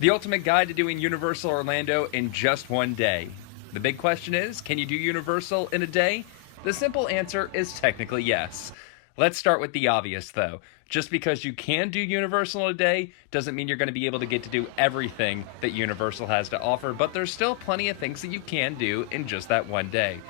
The ultimate guide to doing Universal Orlando in just one day. The big question is, can you do Universal in a day? The simple answer is technically yes. Let's start with the obvious though. Just because you can do Universal in a day doesn't mean you're going to be able to get to do everything that Universal has to offer, but there's still plenty of things that you can do in just that one day.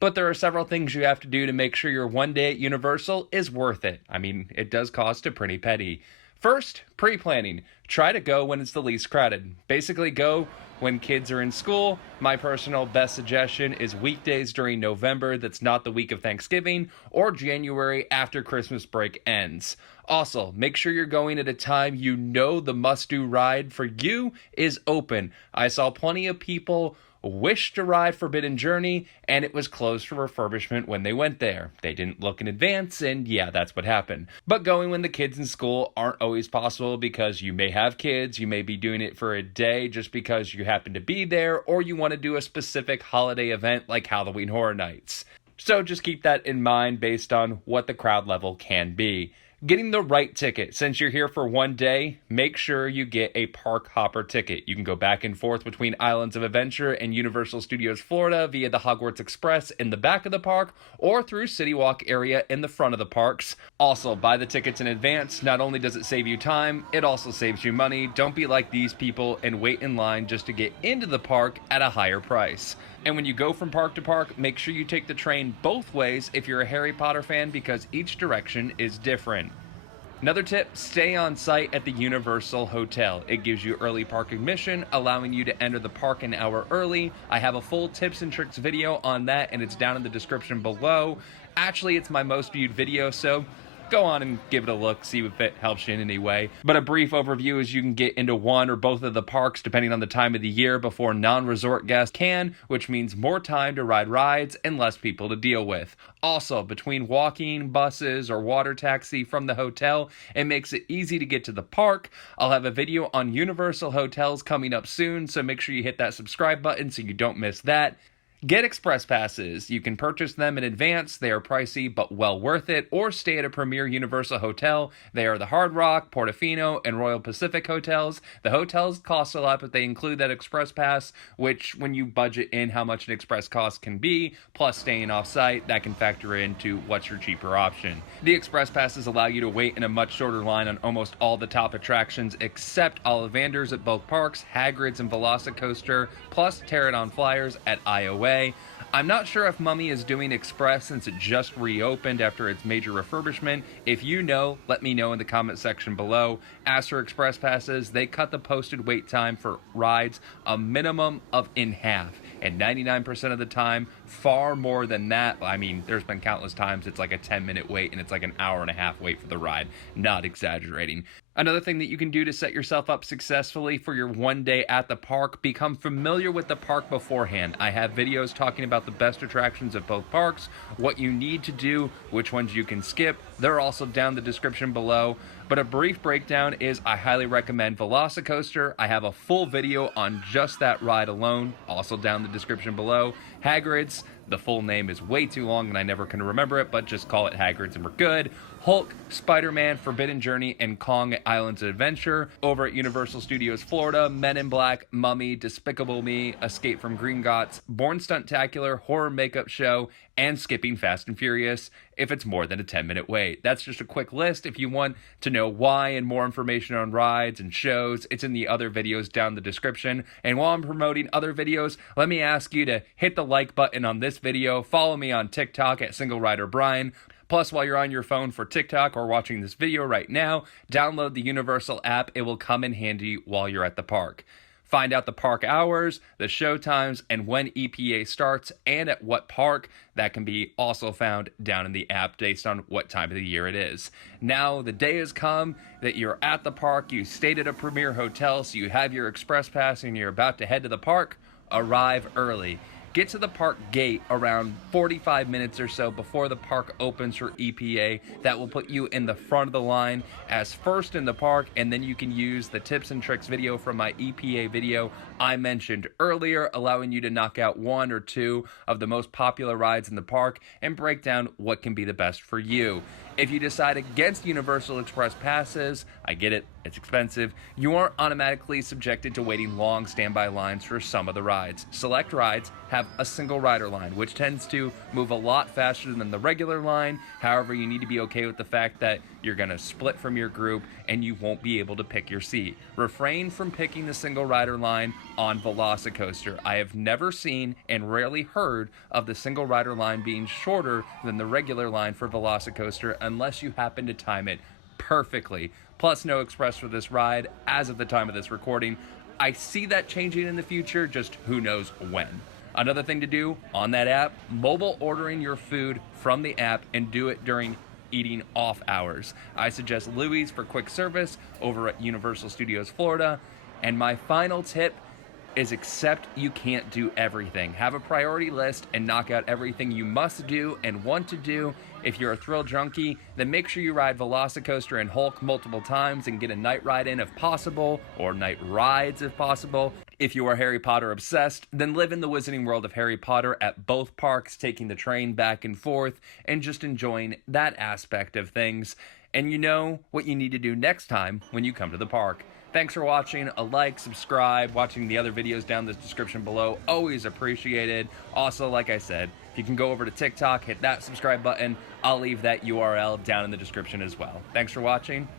But there are several things you have to do to make sure your one day at Universal is worth it. I mean, it does cost a pretty penny. First, pre-planning. Try to go when it's the least crowded. Basically, go when kids are in school. My personal best suggestion is weekdays during November that's not the week of Thanksgiving, or January after Christmas break ends. Also, make sure you're going at a time you know the must-do ride for you is open. I saw plenty of people wish to ride Forbidden Journey, and it was closed for refurbishment when they went there. They didn't look in advance, and yeah, that's what happened. But going when the kids in school aren't always possible because you may have kids, you may be doing it for a day just because you happen to be there, or you want to do a specific holiday event like Halloween Horror Nights. So just keep that in mind based on what the crowd level can be. Getting the right ticket. Since you're here for one day, make sure you get a park hopper ticket. You can go back and forth between Islands of Adventure and Universal Studios Florida via the Hogwarts Express in the back of the park or through City Walk area in the front of the parks. Also, buy the tickets in advance. Not only does it save you time, it also saves you money. Don't be like these people and wait in line just to get into the park at a higher price. And when you go from park to park, make sure you take the train both ways if you're a Harry Potter fan because each direction is different. Another tip, stay on site at the Universal Hotel. It gives you early park admission, allowing you to enter the park an hour early. I have a full tips and tricks video on that, and it's down in the description below. Actually, it's my most viewed video, so go on and give it a look, see if it helps you in any way. But a brief overview is you can get into one or both of the parks depending on the time of the year before non-resort guests can, which means more time to ride rides and less people to deal with. Also, between walking, buses, or water taxi from the hotel, it makes it easy to get to the park. I'll have a video on Universal Hotels coming up soon, so make sure you hit that subscribe button so you don't miss that. Get express passes. You can purchase them in advance. They are pricey but well worth it. Or stay at a premier Universal hotel. They are the Hard Rock, Portofino, and Royal Pacific hotels. The hotels cost a lot, but they include that express pass, which when you budget in how much an express cost can be, plus staying off-site, that can factor into what's your cheaper option. The express passes allow you to wait in a much shorter line on almost all the top attractions except Ollivander's at both parks, Hagrid's and Velocicoaster, plus Pterodon Flyers at IOA. I'm not sure if Mummy is doing Express since it just reopened after its major refurbishment. If you know, let me know in the comment section below. As for Express passes, they cut the posted wait time for rides a minimum of in half. And 99% of the time, far more than that. I mean, there's been countless times it's like a 10-minute wait and it's like an hour and a half wait for the ride. Not exaggerating. Another thing that you can do to set yourself up successfully for your one day at the park, become familiar with the park beforehand. I have videos talking about the best attractions at both parks, what you need to do, which ones you can skip. They're also down in the description below. But a brief breakdown is I highly recommend Velocicoaster. I have a full video on just that ride alone, also down in the description below. Hagrid's, the full name is way too long and I never can remember it, but just call it Hagrid's and we're good. Hulk, Spider-Man, Forbidden Journey, and Kong at Islands of Adventure. Over at Universal Studios Florida, Men in Black, Mummy, Despicable Me, Escape from Gringotts, Born Stuntacular, Horror Makeup Show, and skipping Fast and Furious if it's more than a 10-minute wait. That's just a quick list. If you want to know why and more information on rides and shows, it's in the other videos down in the description. And while I'm promoting other videos, let me ask you to hit the like button on this video, follow me on TikTok at Single Rider Brian. Plus, while you're on your phone for TikTok or watching this video right now, download the Universal app. It will come in handy while you're at the park. Find out the park hours, the show times, and when EPA starts and at what park. That can be also found down in the app based on what time of the year it is. Now, the day has come that you're at the park, you stayed at a premier hotel, so you have your express pass and you're about to head to the park. Arrive early. Get to the park gate around 45 minutes or so before the park opens for EPA. That will put you in the front of the line as first in the park, and then you can use the tips and tricks video from my EPA video I mentioned earlier, allowing you to knock out one or two of the most popular rides in the park and break down what can be the best for you. If you decide against Universal Express passes, I get it, it's expensive, you aren't automatically subjected to waiting long standby lines for some of the rides. Select rides have a single rider line, which tends to move a lot faster than the regular line. However, you need to be okay with the fact that you're going to split from your group and you won't be able to pick your seat. Refrain from picking the single rider line on Velocicoaster. I have never seen and rarely heard of the single rider line being shorter than the regular line for Velocicoaster unless you happen to time it perfectly. Plus, no express for this ride as of the time of this recording. I see that changing in the future, just who knows when. Another thing to do on that app, mobile ordering your food from the app and do it during eating off hours. I suggest Louis for quick service over at Universal Studios Florida. And my final tip is accept you can't do everything. Have a priority list and knock out everything you must do and want to do. If you're a thrill junkie, then make sure you ride Velocicoaster and Hulk multiple times and get a night ride in if possible, or night rides if possible. If you are Harry Potter obsessed, then live in the Wizarding World of Harry Potter at both parks, taking the train back and forth and just enjoying that aspect of things. And you know what you need to do next time when you come to the park. Thanks for watching. A like, subscribe, watching the other videos down in the description below. Always appreciated. Also, like I said, if you can go over to TikTok, hit that subscribe button. I'll leave that URL down in the description as well. Thanks for watching.